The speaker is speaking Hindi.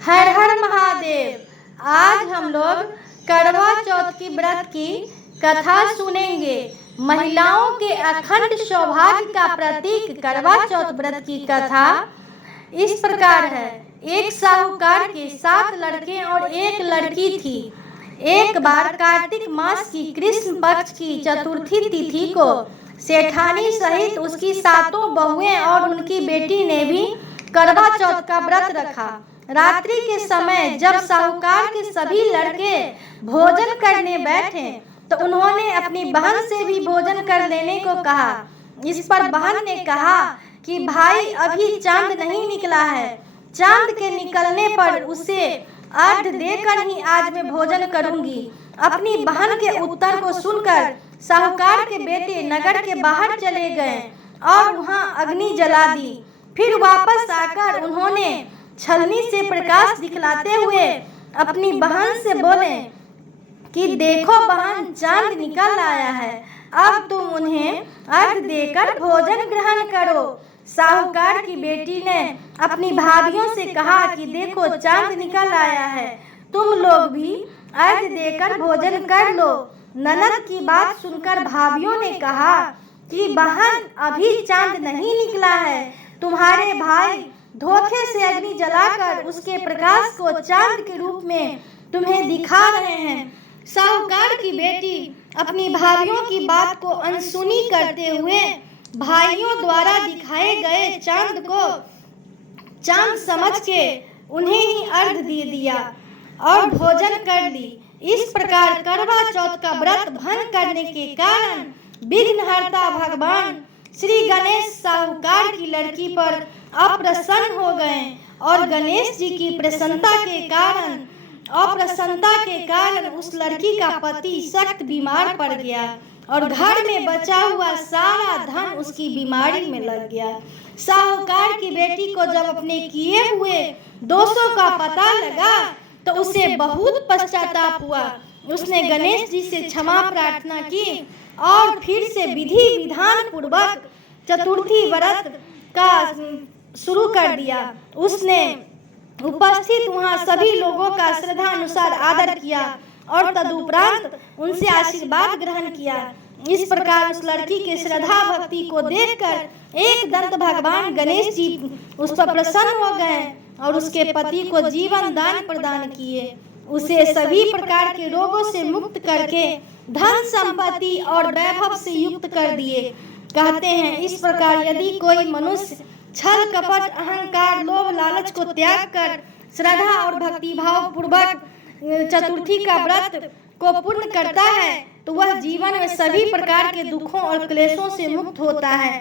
हर हर महादेव। आज हम लोग करवा चौथ की व्रत की कथा सुनेंगे। महिलाओं के अखंड सौभाग्य का प्रतीक करवा चौथ व्रत की कथा इस प्रकार है। एक साहूकार के 7 लड़के और एक लड़की थी। एक बार कार्तिक मास की कृष्ण पक्ष की चतुर्थी तिथि को सेठानी सहित उसकी 7 बहुएं और उनकी बेटी ने भी करवा चौथ का व्रत रखा। रात्रि के समय जब साहूकार के सभी लड़के भोजन करने बैठे तो उन्होंने अपनी बहन से भी भोजन कर लेने को कहा। इस पर बहन ने कहा कि भाई अभी चांद नहीं निकला है, चांद के निकलने पर उसे अर्घ देकर ही आज मैं भोजन करूंगी। अपनी बहन के उत्तर को सुनकर साहूकार के बेटे नगर के बाहर चले गए और वहां अग्नि जला दी। फिर वापस आकर उन्होंने छलनी से प्रकाश दिखलाते हुए अपनी बहन से बोले कि देखो बहन, चांद निकल आया है, अब तुम उन्हें अर्घ देकर भोजन ग्रहण करो। साहूकार की बेटी ने अपनी भाभियों से कहा कि देखो चांद निकल आया है, तुम लोग भी अर्घ देकर भोजन कर लो। ननद की बात सुनकर भाभियों ने कहा कि बहन अभी चांद नहीं निकला है, तुम्हारे भाई धोखे से अग्नि जलाकर उसके प्रकाश को चांद के रूप में तुम्हें दिखा रहे हैं। साहूकार की बेटी अपनी भाइयों की बात को अनसुनी करते हुए भाइयों द्वारा दिखाए गए चांद को चांद समझ के उन्हें ही अर्घ दे दिया और भोजन कर ली। इस प्रकार करवा चौथ का व्रत भंग करने के कारण विघ्नहर्ता भगवान श्री गणेश साहूकार की लड़की पर अप्रसन्न हो गए और गणेश जी की अप्रसन्नता के कारण उस लड़की का पति सख्त बीमार पड़ गया और घर में बचा हुआ सारा धन उसकी बीमारी में लग गया। साहूकार की बेटी को जब अपने किए हुए दोषों का पता लगा तो उसे बहुत पश्चाताप हुआ। उसने गणेश जी से क्षमा प्रार्थना की और फिर से विधि विधान पूर्वक चतुर्थी व्रत का शुरू कर दिया। उसने उपस्थित वहां सभी लोगों का श्रद्धा अनुसार आदर किया और तदुपरांत उनसे आशीर्वाद ग्रहण किया। इस प्रकार उस लड़की के श्रद्धा भक्ति को देखकर एक दंत भगवान गणेश जी उस पर प्रसन्न हो गए और उसके पति को जीवन दान प्रदान किए। उसे सभी प्रकार के रोगों से मुक्त करके धन संपत्ति और वैभव से युक्त कर दिए। कहते हैं इस प्रकार यदि कोई मनुष्य छल कपट अहंकार लोभ लालच को त्याग कर श्रद्धा और भक्ति भाव पूर्वक चतुर्थी का व्रत को पूर्ण करता है तो वह जीवन में सभी प्रकार के दुखों और क्लेशों से मुक्त होता है।